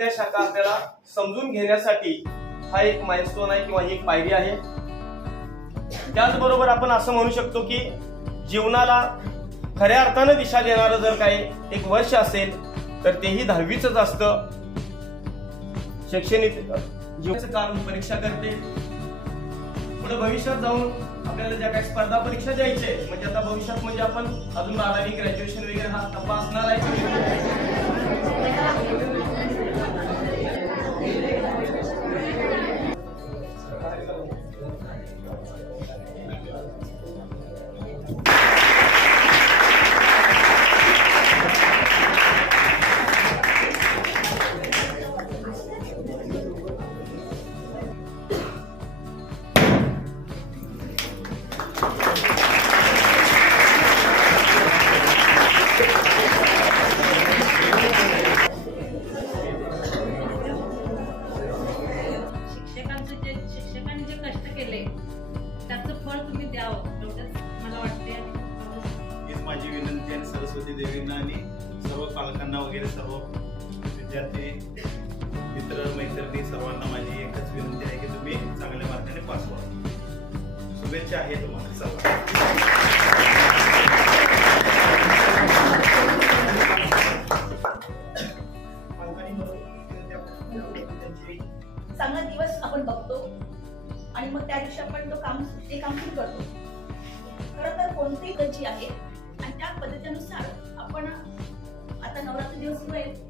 विद्याशाखा आपल्याला समजून घेण्यासाठी हा एक माइलस्टोन आहे किंवा ही एक पायरी आहे. त्याचबरोबर आपण असं म्हणू शकतो की जीवनाला खऱ्या अर्थानं दिशा देणारं जर काही एक वर्ष असेल तर तेही दहावीच असतं. शैक्षणिक जीवनाचं कारण परीक्षा करते. पुढे भविष्यात जाऊन आपल्याला ज्या काही स्पर्धा परीक्षा द्यायचे म्हणजे आता भविष्यात म्हणजे आपण अजून बारावी ग्रॅज्युएशन वगैरे हा टप्पा असणार आहे. सरस्वती देवींना आणि सर्व पालकांना वगैरे सर्व विद्यार्थी मित्र मैत्रिणी सर्वांना माझी एकच विनंती आहे की तुम्ही चांगल्या मार्गाने पास व्हा. शुभेच्छा आहे तुम्हाला चांगला दिवस आपण बघतो आणि मग त्या दिवशी आपण तो काम ते काम सुरू करतो. खरं तर कोणतीही गरजी आहे पद्धतीनुसार आपण आता नवरात्र दिवस सुरू आहे